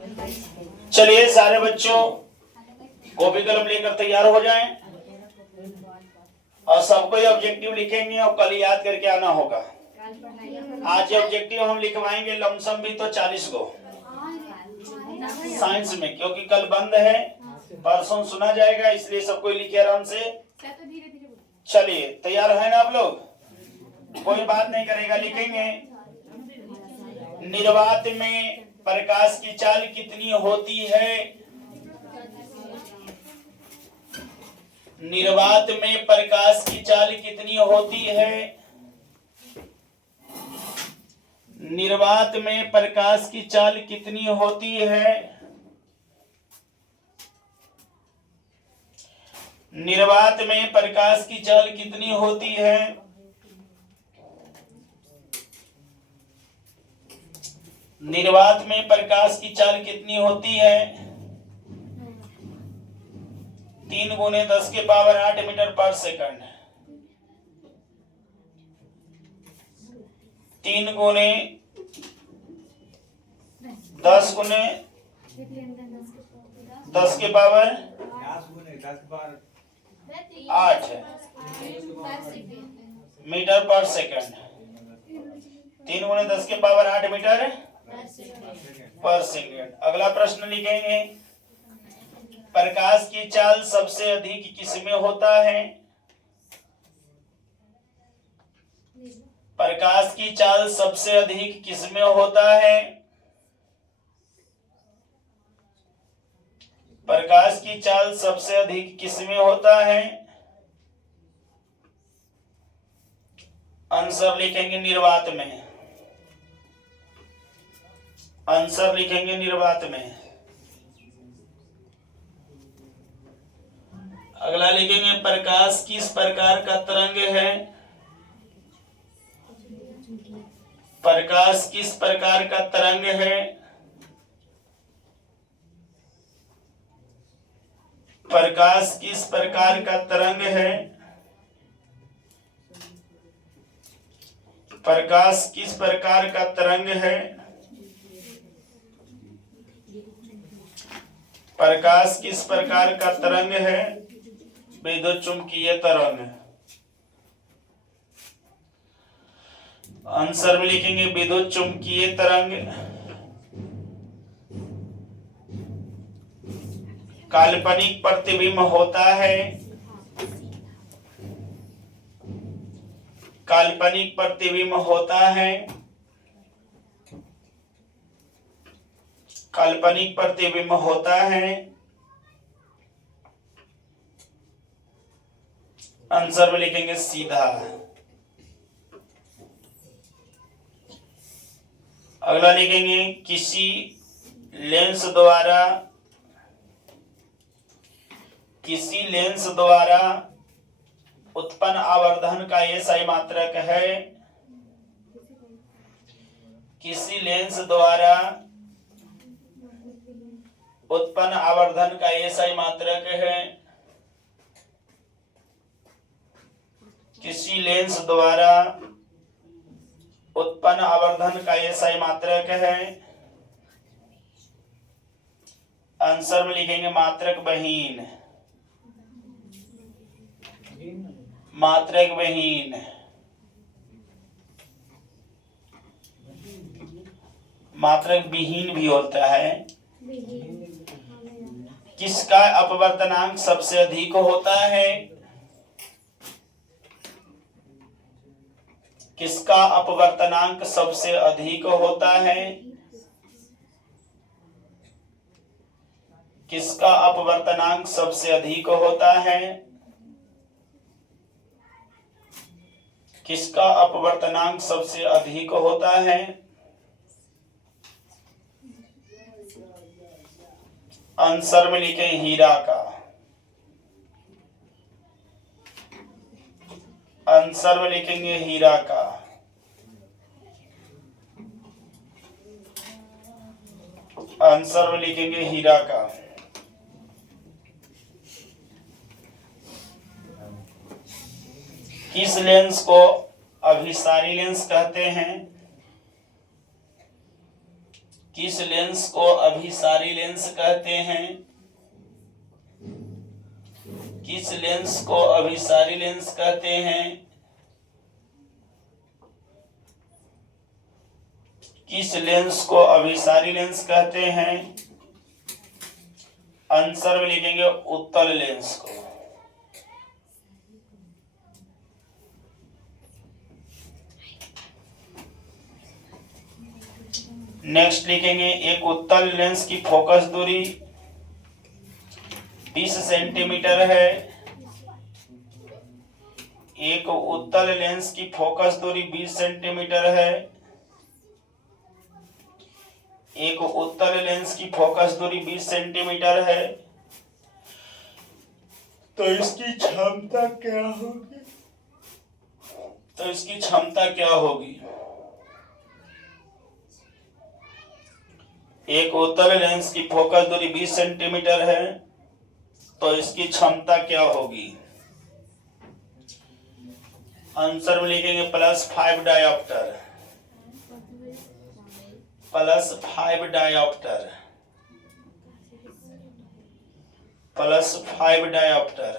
चलिए सारे बच्चों कॉपी कलम लेकर तैयार हो जाएं और सबको ये ऑब्जेक्टिव लिखेंगे और कल याद करके आना होगा। आज ऑब्जेक्टिव हम लिखवाएंगे लमसम भी तो 40 गो साइंस में, क्योंकि कल बंद है, परसों सुना जाएगा, इसलिए सबको लिखे आराम से। चलिए तैयार है ना आप लोग? कोई बात नहीं करेगा, लिखेंगे। निर्वात में प्रकाश की चाल कितनी होती है? निर्वात में प्रकाश की चाल कितनी होती है? निर्वात में प्रकाश की चाल कितनी होती है? निर्वात में प्रकाश की चाल कितनी होती है? निर्वात में प्रकाश की चाल कितनी होती है? 3 गुने 10 के पावर 8 मीटर पर सेकंड। 3 गुने 10 गुने 10 के पावर 8 मीटर पर सेकंड। 3 गुने 10 के पावर 8 मीटर पर सेकंड। अगला प्रश्न लिखेंगे, प्रकाश की चाल सबसे अधिक किसमें होता है? प्रकाश की चाल सबसे अधिक किसमें होता है? प्रकाश की चाल सबसे अधिक किसमें होता है? आंसर लिखेंगे निर्वात में। आंसर लिखेंगे निर्वात में। अगला लिखेंगे, प्रकाश किस प्रकार का तरंग है? प्रकाश किस प्रकार का तरंग है? प्रकाश किस प्रकार का तरंग है? प्रकाश किस प्रकार का तरंग है? प्रकाश किस प्रकार का तरंग है? विद्युत चुंबकीय तरंग। आंसर में लिखेंगे विद्युत चुंबकीय तरंग। काल्पनिक प्रतिबिंब होता है। काल्पनिक प्रतिबिंब होता है। काल्पनिक प्रतिबिंब होता है। आंसर में लिखेंगे सीधा। अगला लिखेंगे, किसी लेंस द्वारा उत्पन्न आवर्धन का एसआई मात्रक है। किसी लेंस द्वारा उत्पन्न आवर्धन का एसआई मात्रक है। किसी लेंस द्वारा उत्पन्न आवर्धन का एसआई मात्रक है। आंसर में लिखेंगे मात्रक विहीन। मात्रक विहीन। मात्रक विहीन भी होता है। किसका अपवर्तनांक सबसे अधिक होता है? किसका अपवर्तनांक सबसे अधिक होता है? किसका अपवर्तनांक सबसे अधिक होता है? किसका अपवर्तनांक सबसे अधिक होता है? आंसर में लिखें हीरा का। आंसर में लिखेंगे हीरा का। आंसर में लिखेंगे हीरा का। किस लेंस को अभिसारी लेंस कहते हैं? किस लेंस को अभिसारी लेंस कहते हैं? किस लेंस को अभिसारी लेंस कहते हैं? किस लेंस को अभिसारी लेंस कहते हैं? आंसर में लिखेंगे उत्तल लेंस को। नेक्स्ट लिखेंगे एक उत्तल लेंस की फोकस दूरी 20 सेंटीमीटर है। एक उत्तल लेंस की फोकस दूरी 20 सेंटीमीटर है। एक उत्तल लेंस की फोकस दूरी 20 सेंटीमीटर है। तो इसकी क्षमता क्या होगी? एक उत्तल लेंस की फोकस दूरी 20 सेंटीमीटर है, तो इसकी क्षमता क्या होगी? आंसर में लिखेंगे +5 dioptre. +5 dioptre. +5 dioptre.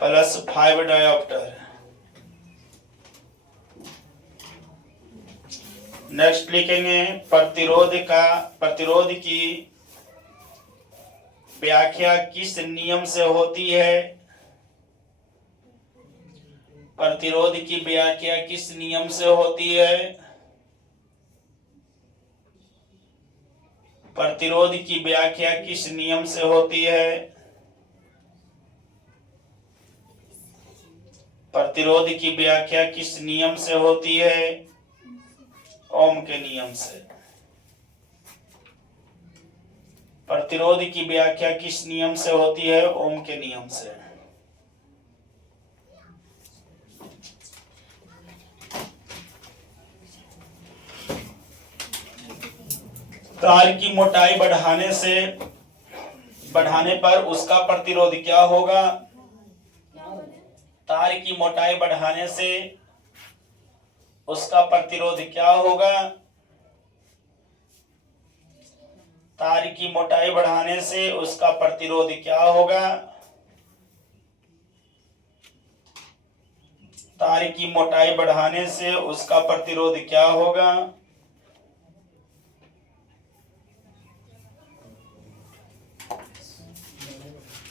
+5 dioptre. Next लिखेंगे प्रतिरोध की व्याख्या किस नियम से होती है? प्रतिरोध की व्याख्या किस नियम से होती है? प्रतिरोध की व्याख्या किस नियम से होती है? प्रतिरोध की व्याख्या किस नियम से होती है? ओम के नियम से। प्रतिरोध की व्याख्या किस नियम से होती है? ओम के नियम से। तार की मोटाई बढ़ाने पर उसका प्रतिरोध क्या होगा? तार की मोटाई बढ़ाने से उसका प्रतिरोध क्या होगा? तार की मोटाई बढ़ाने से उसका प्रतिरोध क्या होगा? तार की मोटाई बढ़ाने से उसका प्रतिरोध क्या होगा?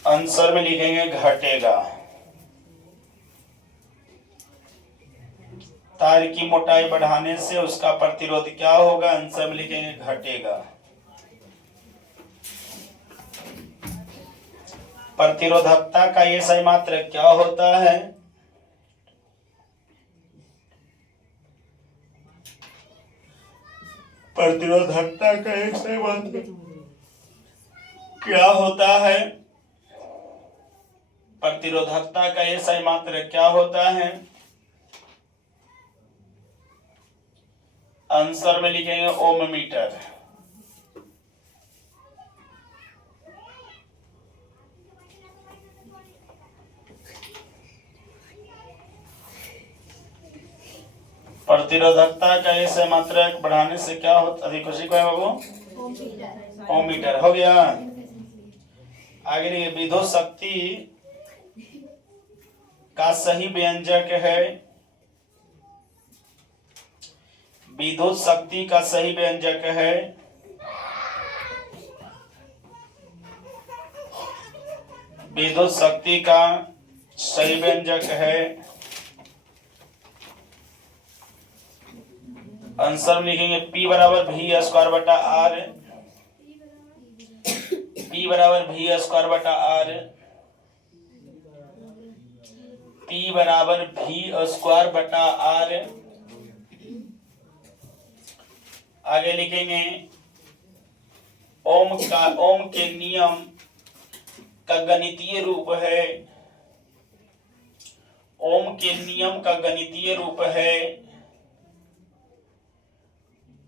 आंसर में लिखेंगे घटेगा। तार की मोटाई बढ़ाने से उसका प्रतिरोध क्या होगा? आंसर में लिखेंगे घटेगा। प्रतिरोधकता का ये सही मात्रक क्या होता है? प्रतिरोधकता का एक सही मात्रक क्या होता है? प्रतिरोधकता का ये सही मात्रक क्या होता है? आंसर में लिखेंगे ओम मीटर। प्रतिरोधकता का ये सही मात्रक बढ़ाने से क्या होता है? खुशी को है बाबू? ओम मीटर हो गया। आगे लिखिए विद्युत शक्ति का सही व्यंजक है। विद्युत शक्ति का सही व्यंजक है। विद्युत शक्ति का सही व्यंजक है। आंसर में लिखेंगे P बराबर V स्क्वायर बटा R। P बराबर V स्क्वायर बटा R। P बराबर V स्क्वायर बटा R। आगे लिखेंगे ओम के नियम का गणितीय रूप है। ओम के नियम का गणितीय रूप है।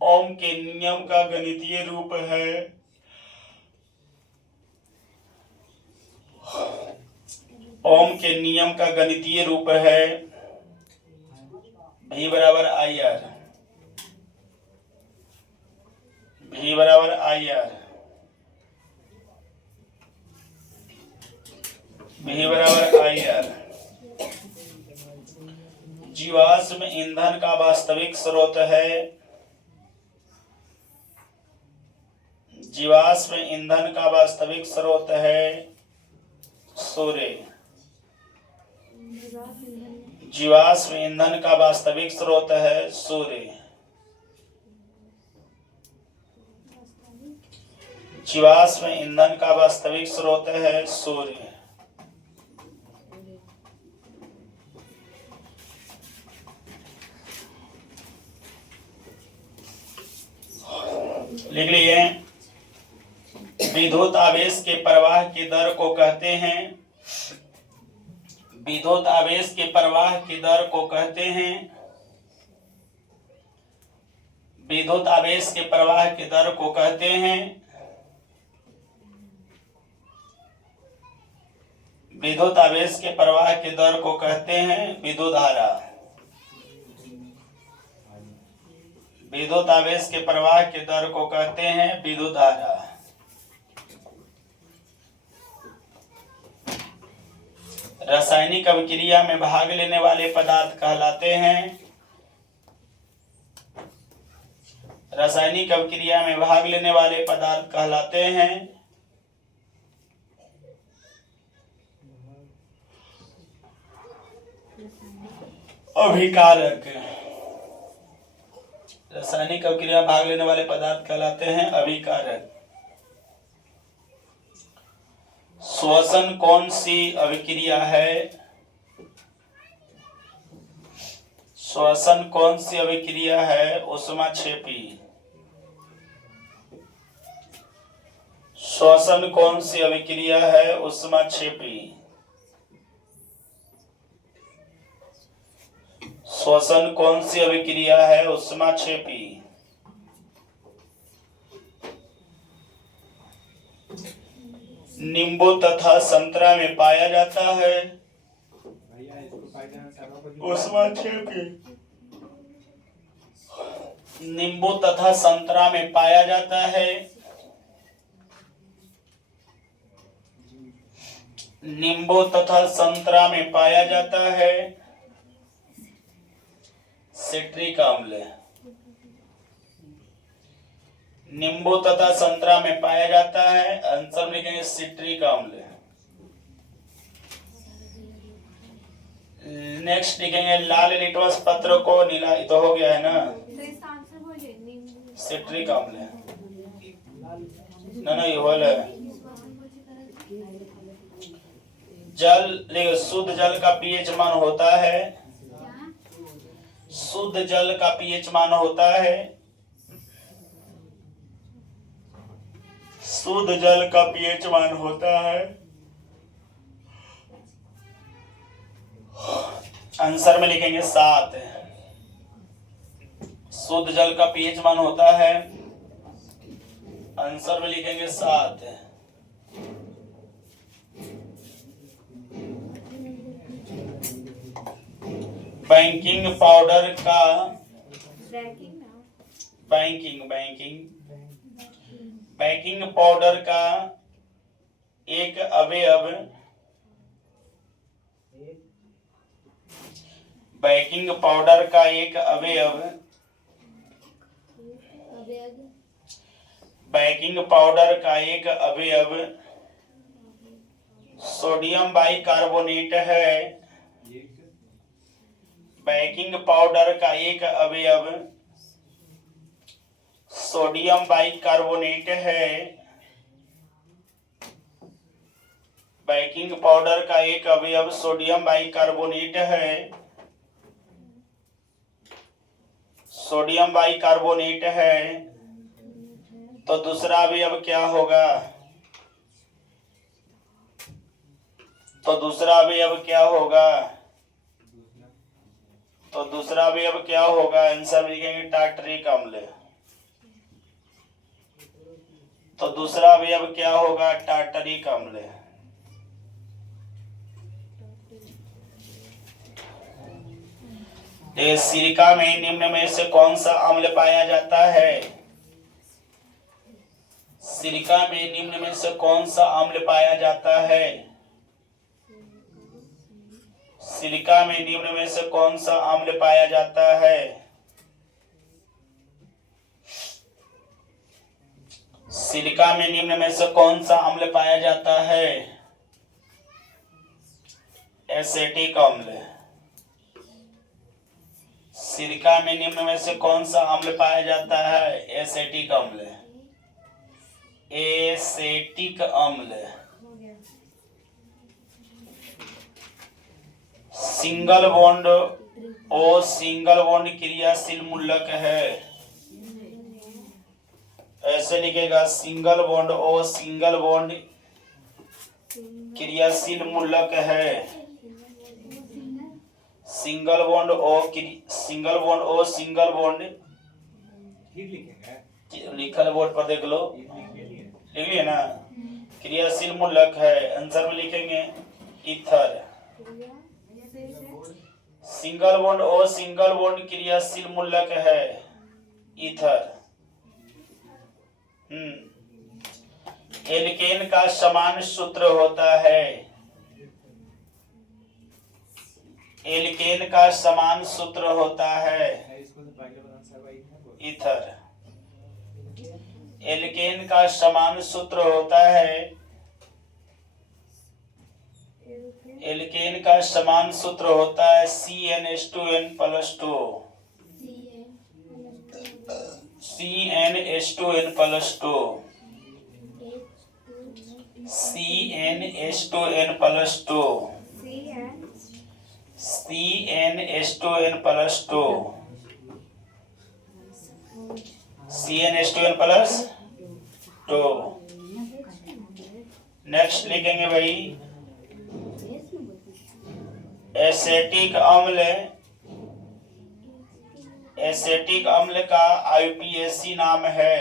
ओम के नियम का गणितीय रूप है। ओम के नियम का गणितीय रूप है भी बराबर आई आर, भी बराबर आई आर, भी बराबर आई आर। जीवाश्म ईंधन का वास्तविक स्रोत है, जीवाश्म ईंधन का वास्तविक स्रोत है सूर्य। जीवाश्म ईंधन का वास्तविक स्रोत है सूर्य। जीवाश्म ईंधन का वास्तविक स्रोत है सूर्य। लिख लिए। विद्युत आवेश के प्रवाह की दर को कहते हैं, विद्युत आवेश के प्रवाह की दर को कहते हैं, विद्युत आवेश के प्रवाह की दर को कहते हैं, विद्युत आवेश के प्रवाह की दर को कहते हैं विद्युत धारा। विद्युत आवेश के प्रवाह की दर को कहते हैं विद्युत धारा। रासायनिक अभिक्रिया में भाग लेने वाले पदार्थ कहलाते हैं, रासायनिक अभिक्रिया में भाग लेने वाले पदार्थ कहलाते हैं अभिकारक। रासायनिक अभिक्रिया में भाग लेने वाले पदार्थ कहलाते हैं अभिकारक। श्वसन कौन सी अभिक्रिया है? श्वसन कौन सी अभिक्रिया है? ऊष्माक्षेपी। श्वसन कौन सी अभिक्रिया है? ऊष्माक्षेपी। श्वसन कौन सी अभिक्रिया है? ऊष्माक्षेपी। नींबू तथा संतरा में पाया जाता है ऊष्माक्षेपी। नींबू तथा संतरा में पाया जाता है, नींबू तथा संतरा में पाया जाता है सिट्रिक अम्ल। नींबू तथा संतरा में पाया जाता है, आंसर लिखेंगे सिट्रिक अम्ल। नेक्स्ट लिखेंगे लाल लिटमस पत्र को नीला, तो हो गया है ना, सिट्रिक अम्ल। ना ये बोल जल, शुद्ध जल का पीएच मान होता है, शुद्ध जल का पीएच मान होता है, शुद्ध जल का पीएच मान होता है, आंसर में लिखेंगे 7। शुद्ध जल का पीएच मान होता है, आंसर में लिखेंगे 7। बेकिंग पाउडर का, बेकिंग पाउडर का एक अवयव, बेकिंग पाउडर का एक अवयव, बेकिंग पाउडर का एक अवयव सोडियम बाइकार्बोनेट है। बेकिंग पाउडर का एक अवयव सोडियम बाइकार्बोनेट है। बेकिंग पाउडर का एक अवयव सोडियम बाइकार्बोनेट है, सोडियम बाइकार्बोनेट है। तो दूसरा अवयव क्या होगा? तो दूसरा अवयव क्या होगा? तो दूसरा अवयव क्या होगा? आंसर लिखेंगे टार्टरिक अम्ल। तो दूसरा अवयव क्या होगा? टार्टरिक अम्ल। तो सिरका में निम्न में से कौन सा अम्ल पाया जाता है? सिरका में निम्न में से कौन सा अम्ल पाया जाता है? सिरका में निम्न में से कौन सा अम्ल पाया जाता है? सिरका में निम्न में से कौन सा अम्ल पाया जाता है? एसेटिक अम्ल। सिरका में निम्न में से कौन सा अम्ल पाया जाता है? एसेटिक अम्ल। एसेटिक अम्ल। Single bond O single bond क्रियाशील मूलक है। ऐसे लिखेगा, single bond O single bond क्रियाशील मूलक है। Single bond O single bond O single bond लिखल बोर्ड पर देख लो, लिख लिए ना। क्रियाशील मूलक है, आंसर में लिखेंगे ether. Single bond O single bond क्रियाशील मूलक है ईथर। एल्केन का समान सूत्र होता है। एल्केन का समान सूत्र होता है ईथर। एल्केन का समान सूत्र होता है, एल्केन का समान सूत्र होता है CnH2n+2। CnH2n+2। CnH2n+2। CnH2n+2। CnH2n+2। Next लिखेंगे भाई एसेटिक अम्ल। एसेटिक अम्ल का IUPAC नाम है।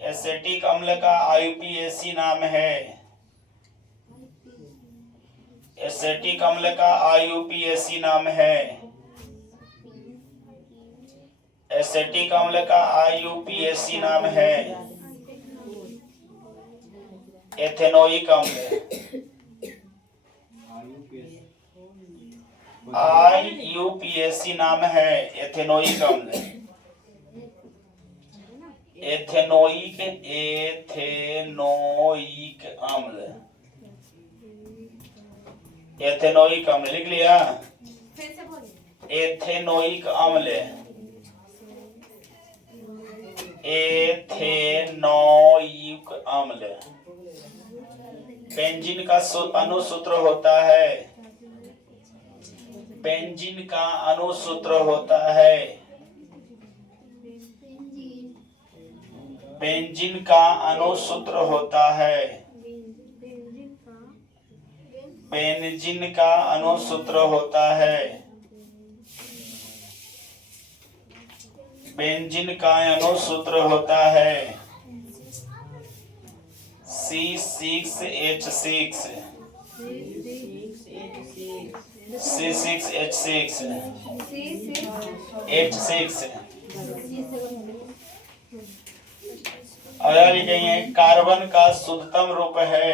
एसेटिक अम्ल का IUPAC नाम है। एसेटिक अम्ल का IUPAC नाम है। एसेटिक अम्ल का IUPAC नाम है एथेनोइक अम्ल। IUPAC नाम है एथेनोइक अम्ल। एथेनोइक अम्ल। एथेनोइक अम्ल लिख लिया। एथेनोइक अम्ल। एथेनोइक अम्ल। बेंजीन का अणुसूत्र होता है। बेंजीन का अणुसूत्र होता है। बेंजीन का अणुसूत्र होता है। बेंजीन का अणुसूत्र होता है। बेंजीन का अणुसूत्र होता है C6H6। C6H6। H6। अगला लिखेंगे कार्बन का शुद्धतम रूप है।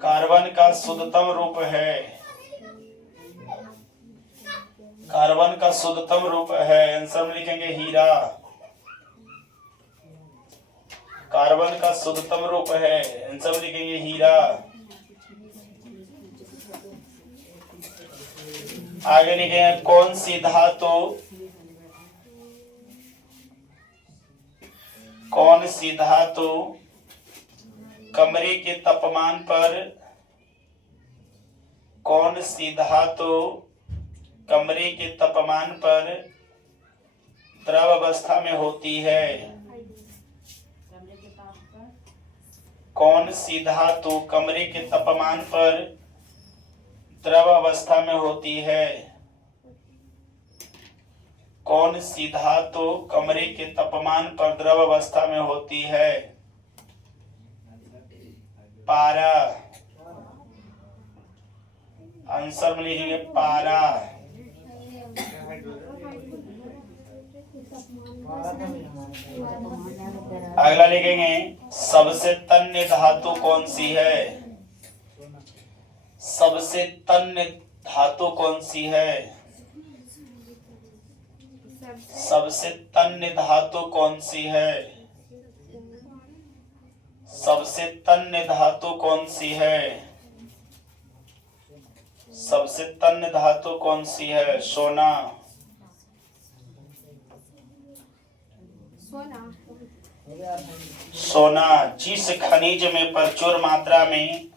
कार्बन का शुद्धतम रूप है। कार्बन का शुद्धतम रूप है, आंसर में लिखेंगे हीरा। कार्बन का शुद्धतम रूप है, आंसर में लिखेंगे हीरा। आगे लिखेंगे कौन सी धातु कमरे के तापमान पर कौन सी धातु कमरे के तापमान पर द्रव अवस्था में होती है? कौन सी धातु कमरे के तापमान पर द्रव अवस्था में होती है? कौन सी धातु कमरे के तापमान पर द्रव अवस्था में होती है? पारा। आंसर में लिखेंगे पारा। अगला लिखेंगे सबसे तन्य धातु कौन सी है? सबसे तन्य धातु कौन सी है? सबसे तन्य धातु कौन सी है? सबसे तन्य धातु कौन सी है? सबसे तन्य धातु कौन सी है? सोना। सोना। जिस खनिज में प्रचुर मात्रा में,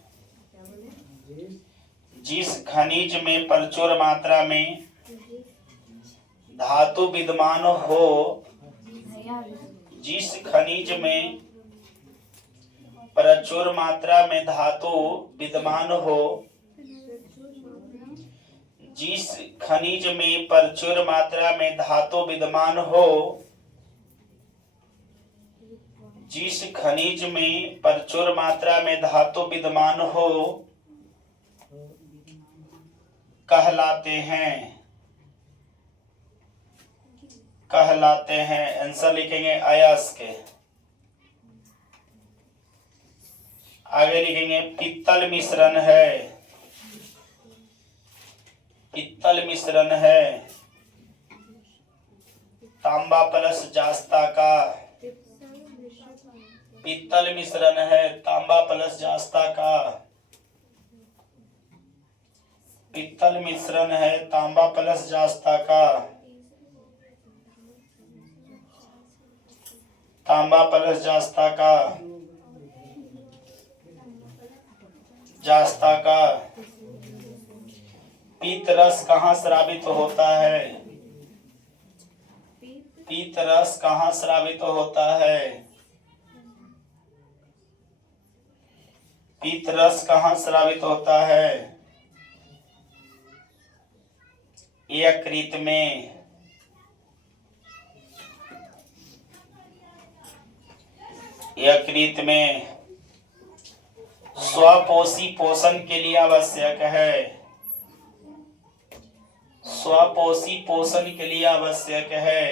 जिस खनिज में प्रचुर मात्रा में धातु विद्यमान हो, जिस खनिज में प्रचुर मात्रा में धातु विद्यमान हो, जिस खनिज में प्रचुर मात्रा में धातु विद्यमान हो, जिस खनिज में प्रचुर मात्रा में धातु विद्यमान हो, कहलाते हैं, कहलाते हैं। आंसर लिखेंगे अयस्क। आगे लिखेंगे पित्तल मिश्रण है, पित्तल मिश्रण है तांबा प्लस जास्ता का। पित्तल मिश्रण है तांबा प्लस जास्ता का। पित्तल मिश्रण है तांबा प्लस जास्ता का। तांबा प्लस जास्ता का। जास्ता का। पीत रस कहाँ स्रावित होता है? पीत रस कहाँ स्रावित होता है? पीत रस कहाँ स्रावित होता है? यकृत में। यकृत में। स्वपोषी पोषण के लिए आवश्यक है। स्वपोषी पोषण के लिए आवश्यक है।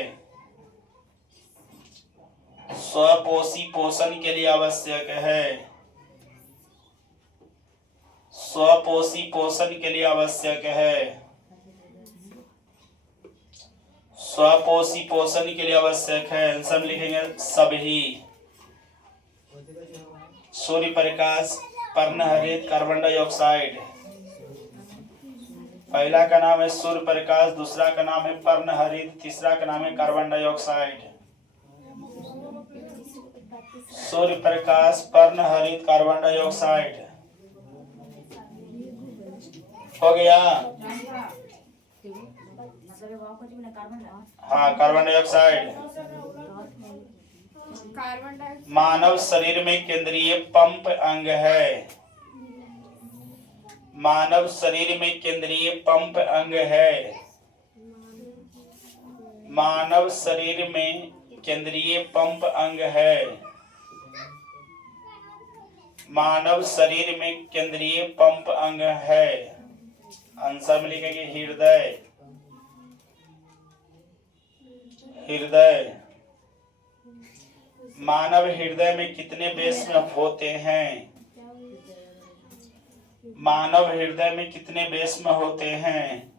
स्वपोषी पोषण के लिए आवश्यक है। स्वपोषी पोषण के लिए आवश्यक है। स्वपोषी पोषण के लिए आवश्यक है। आंसर लिखेंगे सभी। सूर्य प्रकाश, पर्णहरित, कार्बन डाइऑक्साइड। पहला का नाम है सूर्य प्रकाश, दूसरा का नाम है पर्णहरित, तीसरा का नाम है कार्बन डाइऑक्साइड। सूर्य प्रकाश, पर्णहरित, कार्बन डाइऑक्साइड। हो गया? हाँ, कार्बन डाइऑक्साइड। मानव शरीर में केंद्रीय पंप अंग है। मानव शरीर में केंद्रीय पंप अंग है। मानव शरीर में केंद्रीय पंप अंग है। मानव शरीर में केंद्रीय पंप अंग है। आंसर में लिखेंगे हृदय। हृदय। मानव हृदय में कितने बेस्म होते हैं? मानव हृदय में कितने बेस्म होते हैं?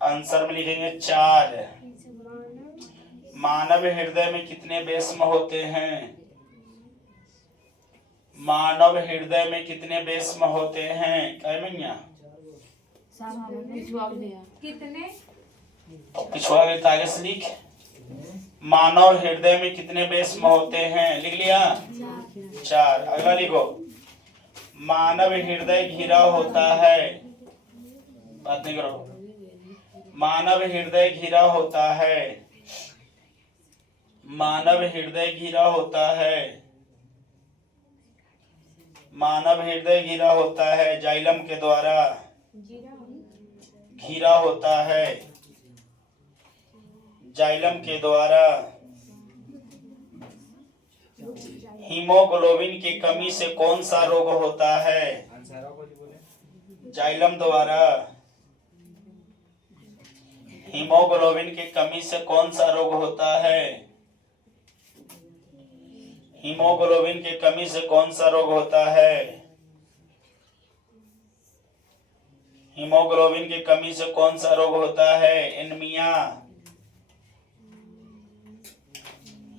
आंसर में लिखेंगे 4। मानव हृदय में कितने बेस्म होते हैं? मानव हृदय में कितने बेस्म होते हैं? क्या मैया कितने? पिछवा गए आगे से लिख। मानव हृदय में कितने बेस्म होते हैं? लिख लिया? 4। अगला लिखो। मानव हृदय घिरा होता है। बात नहीं करो। मानव हृदय घिरा होता है। मानव हृदय घिरा होता है। मानव हृदय घिरा होता है जाइलम के द्वारा। घिरा होता है जाइलम के द्वारा। हीमोग्लोबिन की कमी से कौन सा रोग होता है? जाइलम द्वारा हीमोग्लोबिन की कमी से कौन सा रोग होता है? हीमोग्लोबिन की कमी से कौन सा रोग होता है? हीमोग्लोबिन की कमी से कौन सा रोग होता है? एनीमिया।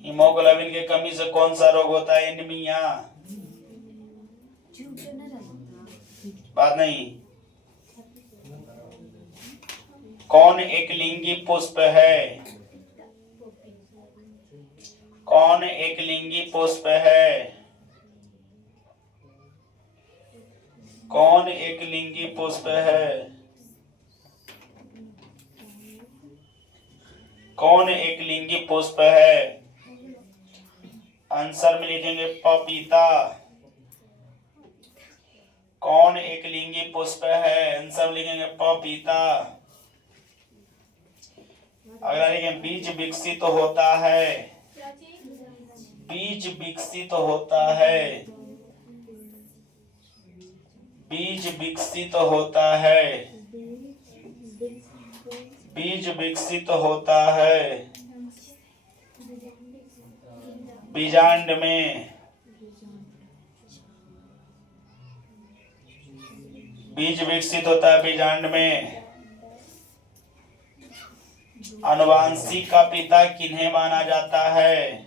हीमोग्लोबिन की कमी से कौन सा रोग होता है? एनीमिया। बात नहीं। कौन एक लिंगी पुष्प है? कौन एक लिंगी पुष्प है? कौन एक लिंगी पुष्प है? कौन एक लिंगी पुष्प है? आंसर में लिखेंगे पपीता। कौन एक लिंगी पुष्प है? आंसर में लिखेंगे पपीता। अगला लिखेंगे बीज विकसित होता है। बीज विकसित होता है। बीज विकसित होता है। बीज विकसित होता है बीजांड में। बीज विकसित होता है बीजांड में। आनुवांशिक का पिता किन्हें माना जाता है?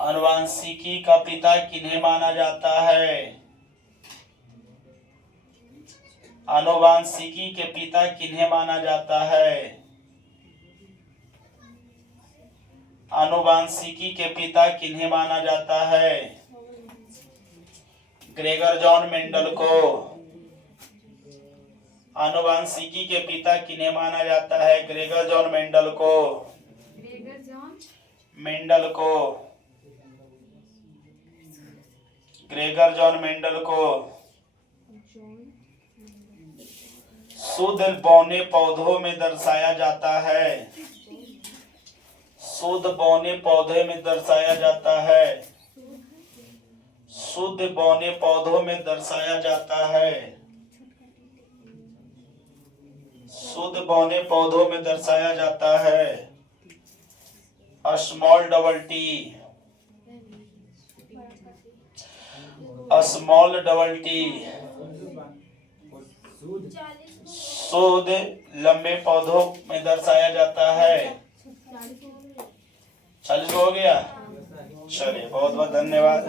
आनुवांशिकी का पिता किन्हें माना जाता है? आनुवांशिकी के पिता किन्हें माना जाता है? आनुवांशिकी के पिता किन्हें माना जाता है? ग्रेगर जॉन मेंडल को। आनुवांशिकी के पिता किन्हें माना जाता है? ग्रेगर जॉन मेंडल को। ग्रेगर जॉन मेंडल को। ग्रेगर जॉन मेंडल को। शुद्ध बौने पौधों में दर्शाया जाता है। शुद्ध बौने पौधे में दर्शाया जाता है। शुद्ध बौने पौधों में दर्शाया जाता है। शुद्ध बौने पौधों में दर्शाया जाता है। Small double T. Small double T. शुद्ध लंबे पौधों में दर्शाया जाता है। 40 हो गया। चलिए बहुत बहुत धन्यवाद।